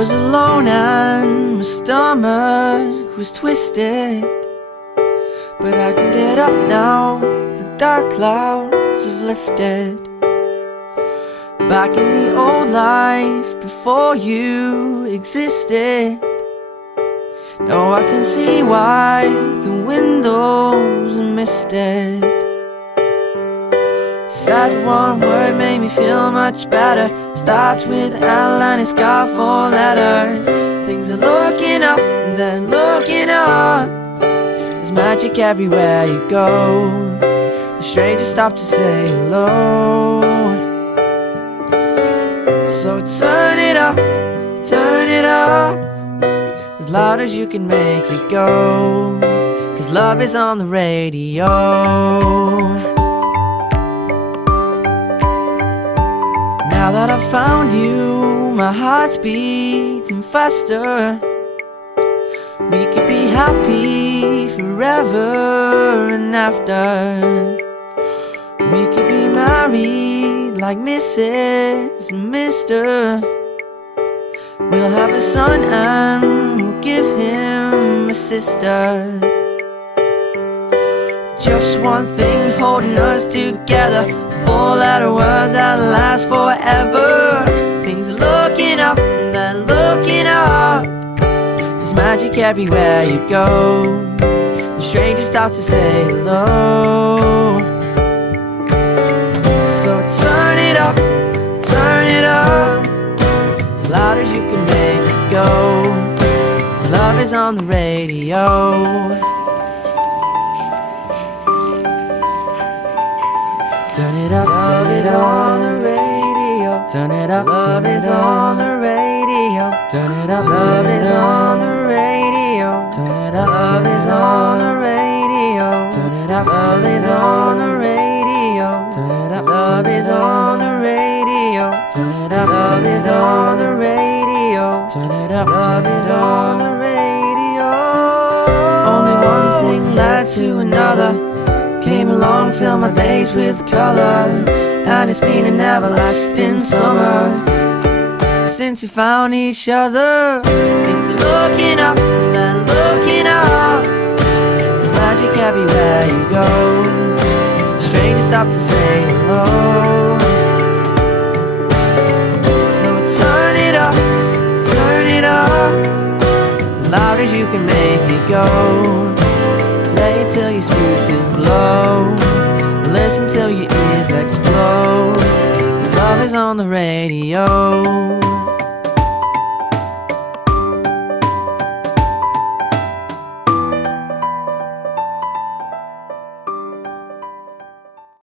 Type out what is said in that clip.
was alone and my stomach was twisted, but I can get up now, the dark clouds have lifted. Back in the old life before you existed. Now I can see why the windows are misted. Said one word made me feel much better. Starts with L and it's got 4 letters. Things are looking up and they're looking up. There's magic everywhere you go. The strangers stop to say hello. So turn it up, as loud as you can make it go, 'cause love is on the radio. Now that I've found you, my heart's beating faster. We could be happy forever and after. We could be married like Mrs. and Mr. We'll have a son and we'll give him a sister. Just one thing holding us together, 4-letter word that lasts forever. Things are looking up and they're looking up. There's magic everywhere you go. The strangers start to say hello. So turn it up, as loud as you can make it go, 'cause love is on the radio. Turn it up, turn it on the radio. Turn it up, turn it on the radio. Turn it up, turn it on the radio. Turn it up, turn it on the radio. Turn it up, turn it on the radio. Turn it up, love is on the radio. Turn it up, love is on the radio. Turn it up, love is on the radio. Only one thing led to another. Came along, filled my days with color, and it's been an everlasting summer since we found each other. Things are looking up and they're looking up. There's magic everywhere you go. Strangers stop to say hello. So turn it up, as loud as you can make it go. Play till your speakers blow. Listen till your ears explode, 'cause love is on the radio.